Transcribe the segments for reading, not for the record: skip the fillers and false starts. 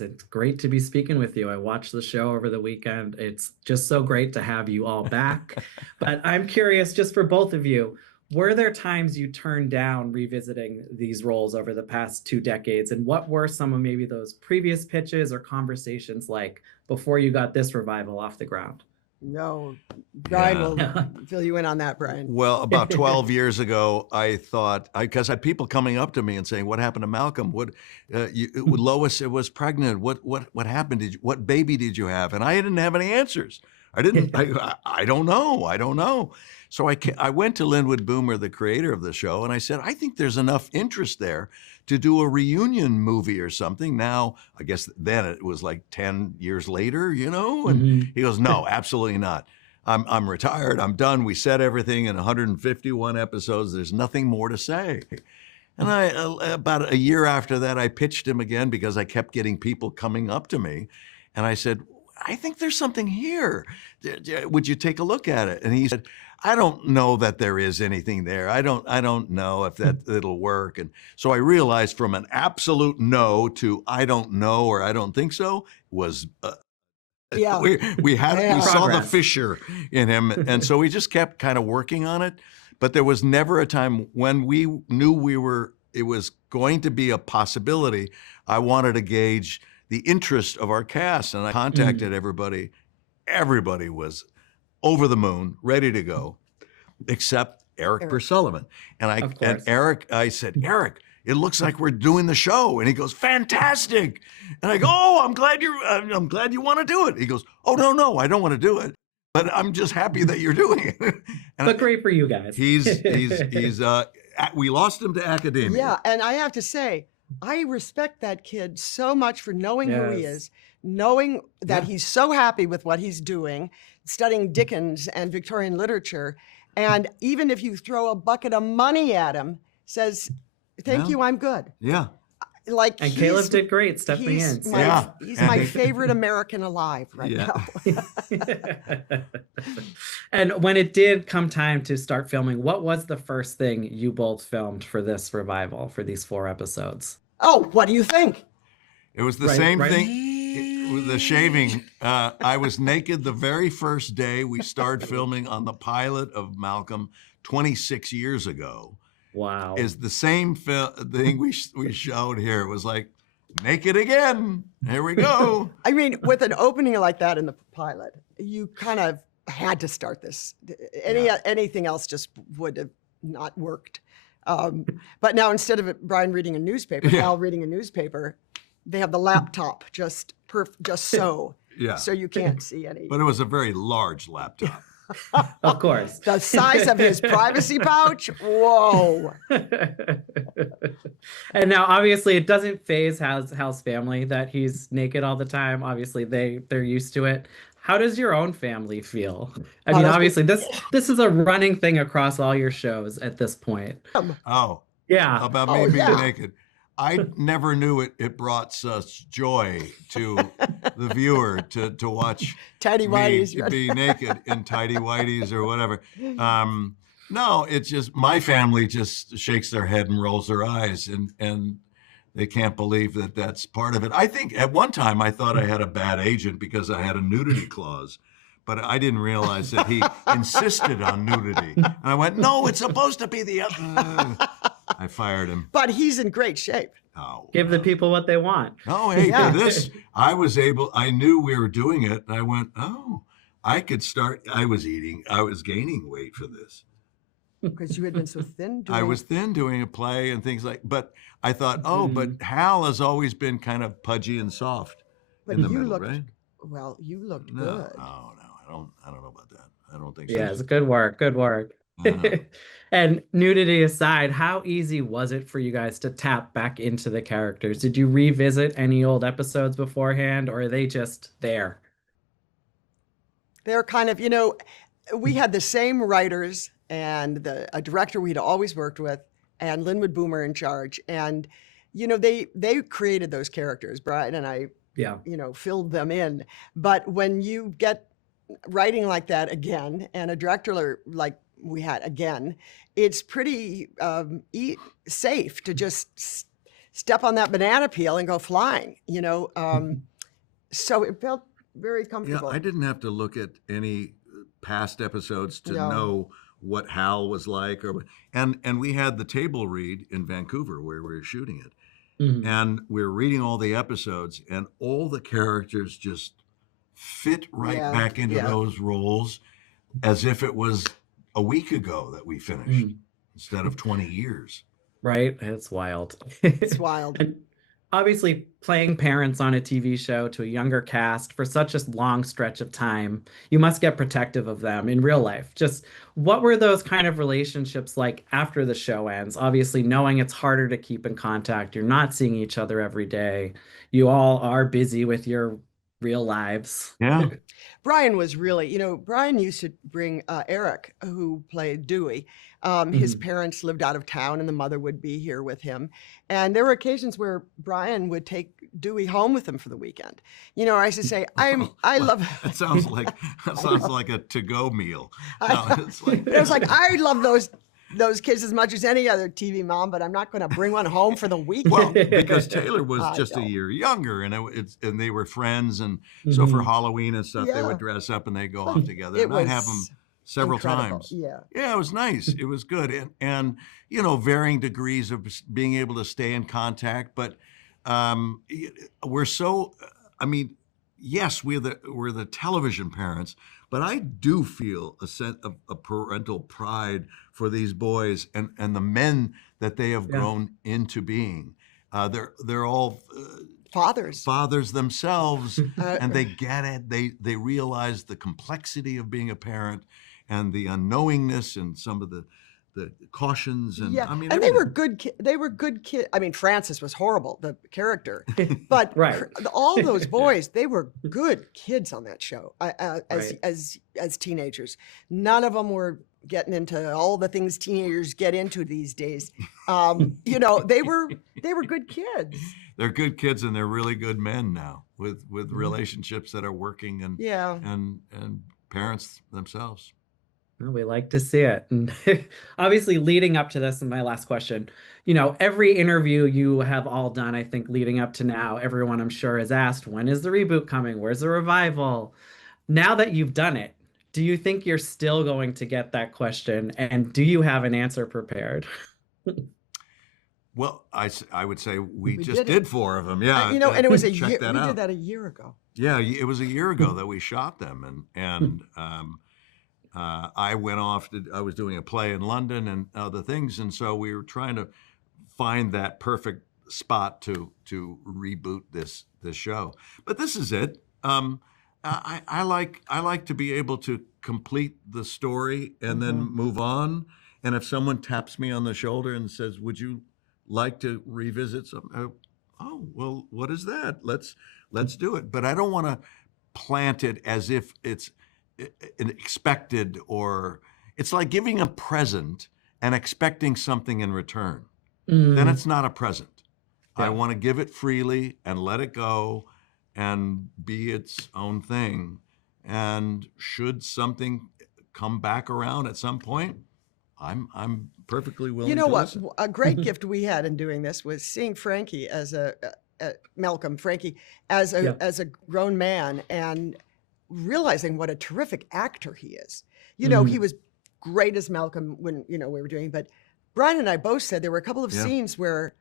It's great to be speaking with you. I watched the show over the weekend. It's just so great to have you all back. But I'm curious, just for both of you, were there times you turned down revisiting these roles over the past 2 decades? And what were some of maybe those previous pitches or conversations like before you got this revival off the ground? No, Brian will fill you in on that, Brian. Well, about 12 years ago, I thought, because I had people coming up to me and saying, "What happened to Malcolm? Lois was pregnant. What happened? What baby did you have?" And I didn't have any answers. I didn't. I don't know. I don't know. So I went to Linwood Boomer, the creator of the show, and I said, "I think there's enough interest there to do a reunion movie or something." Now, I guess then it was like 10 years later, and he goes, "No, absolutely not. I'm retired. I'm done. We said everything in 151 episodes. There's nothing more to say." And about a year after that, I pitched him again because I kept getting people coming up to me. And I said, "I think there's something here. Would you take a look at it?" And he said, "I don't know that there is anything there. I don't know if it'll work." And so I realized from an absolute no to I don't know or I don't think so was we saw the fissure in him. And so we just kept kind of working on it. But there was never a time when we knew it was going to be a possibility. I wanted to gauge the interest of our cast, and I contacted everybody. Everybody was over the moon, ready to go, except Erik Per Sullivan. And Erik, I said, "Erik, it looks like we're doing the show." And he goes, "Fantastic." And I go, "Oh, I'm glad you want to do it." He goes, "Oh, no, I don't want to do it, but I'm just happy that you're doing it." But great for you guys. We lost him to academia. Yeah, and I have to say, I respect that kid so much for knowing who he is, knowing that he's so happy with what he's doing, studying Dickens and Victorian literature. And even if you throw a bucket of money at him, says, "Thank you, I'm good." Yeah. And Caleb did great stepping in. He's my favorite American alive right now. And when it did come time to start filming, what was the first thing you both filmed for this revival, for these 4 episodes? Oh, what do you think? It was the same thing. With the shaving. I was naked the very first day we started filming on the pilot of Malcolm 26 years ago. Wow. Is the same thing we showed here. It was like, naked again. Here we go. I mean, with an opening like that in the pilot, you kind of had to start this. Anything else just would have not worked. But now instead of Brian reading a newspaper, Al reading a newspaper, they have the laptop just so. Yeah. So you can't see any. But it was a very large laptop. Of course. The size of his privacy pouch. Whoa. And now, obviously, it doesn't faze Hal's family that he's naked all the time. Obviously, they're used to it. How does your own family feel? I mean, obviously, this is a running thing across all your shows at this point. Oh. Yeah. About me being naked. I never knew it brought such joy to the viewer to watch tidy whities be naked in tidy whities or whatever. No, it's just my family just shakes their head and rolls their eyes, and they can't believe that that's part of it. I think at one time I thought I had a bad agent because I had a nudity clause. But I didn't realize that he insisted on nudity. And I went, "No, it's supposed to be the other." I fired him. But he's in great shape. Oh, Give the people what they want. Oh, hey, for this, I knew we were doing it. And I went, "Oh, I could start." I was gaining weight for this. Because you had been so thin. I was thin doing a play and things but I thought, but Hal has always been kind of pudgy and soft in the middle, right? Well, you looked good. No. I don't know about that. I don't think so. Yes, good work. And nudity aside, how easy was it for you guys to tap back into the characters? Did you revisit any old episodes beforehand, or are they just there? They're kind of, we had the same writers and a director we'd always worked with, and Linwood Boomer in charge. And, they created those characters. Brian and I, filled them in. But when you get writing like that again, and a director like we had again, it's pretty safe to just step on that banana peel and go flying, you know. So it felt very Yeah, comfortable. I didn't have to look at any past episodes to No. know what Hal was like, and we had the table read in Vancouver where we were shooting it, Mhm. and we were reading all the episodes, and all the characters just fit right Yeah, back into yeah. those roles as if it was a week ago that we finished Mhm. instead of 20 years. Right? It's wild. It's wild. And obviously, playing parents on a TV show to a younger cast for such a long stretch of time, you must get protective of them in real life. Just what were those kind of relationships like after the show ends? Obviously, knowing it's harder to keep in contact, you're not seeing each other every day. You all are busy with your real lives. Yeah. Brian was really, you know, Brian used to bring Erik, who played Dewey. His Mhm. parents lived out of town and the mother would be here with him. And there were occasions where Brian would take Dewey home with him for the weekend. You know, I used to say, I Well, love, that sounds like a to-go meal. No, it's like it was like, I love those kids as much as any other TV mom, but I'm not going to bring one home for the weekend. well, because Taylor was I just a know. year younger, and and they were friends, and so for Mhm. Halloween and stuff, they Yeah. would dress up and they'd go But off together, it and I'd have them was several incredible. times. Yeah. Yeah, it was nice. It was good, and you know, varying degrees of being able to stay in contact, but we're so. I mean, yes, we're the television parents, but I do feel a sense of a parental pride for these boys and the men that they have Yeah. grown into being. They're all Fathers. fathers themselves, Uh, and they get it. They realize the complexity of being a parent and the unknowingness and some of the cautions, and Yeah, I mean and they were everything. good. They were good kids. I mean, Francis was horrible, the character, but Right. all those boys, they were good kids on that show. Right. As teenagers, none of them were getting into all the things teenagers get into these days. You know, they were good kids. They're good kids, and they're really good men now with Mhm. relationships that are working, Yeah. and parents themselves. Well, we like to see it. And obviously, leading up to this, and my last question, every interview you have all done, I think, leading up to now, everyone I'm sure has asked, when is the reboot coming? Where's the revival? Now that you've done it, do you think you're still going to get that question? And do you have an answer prepared? Well, I would say we We just did it. did 4 of them. Yeah, You know, and it was a check year. that We out. did that a year ago. Yeah, it was a year ago that we shot them, and I went off. I was doing a play in London and other things, and so we were trying to find that perfect spot to reboot this show. But this is it. I like to be able to complete the story and then move on. And if someone taps me on the shoulder and says, "Would you like to revisit something?" Oh, well, what is that? Let's do it. But I don't want to plant it as if it's an expected, or it's like giving a present and expecting something in return. Then Mm, it's not a present. I yeah. want to give it freely and let it go and be its own thing. And should something come back around at some point, I'm perfectly willing You know to what? listen. A great gift we had in doing this was seeing Frankie as Frankie as Yeah. a grown man and realizing what a terrific actor he is. You know, he Mhm. was great as Malcolm when, we were doing, but Brian and I both said there were a couple of Yeah. scenes where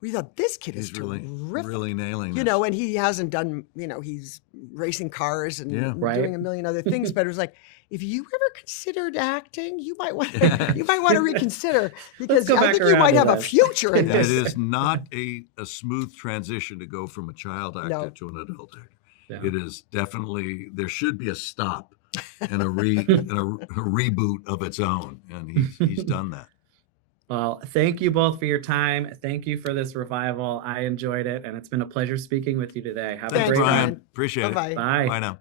we thought this kid is He's really terrific. nailing You this. know, and he hasn't done, he's racing cars and Yeah. Right. doing a million other things, but it was like, if you ever considered acting, you might want to reconsider because go I back think you around might to have a this. future in And it this. is not a smooth transition to go from a child actor No. to an adult actor. Yeah. It is definitely, there should be a stop and a reboot of its own, and he's done that. Well, thank you both for your time. Thank you for this revival. I enjoyed it, and it's been a pleasure speaking with you today. Have a Thanks, Thanks, great Brian. night. Brian. Appreciate it. Bye-bye. Bye. Bye now.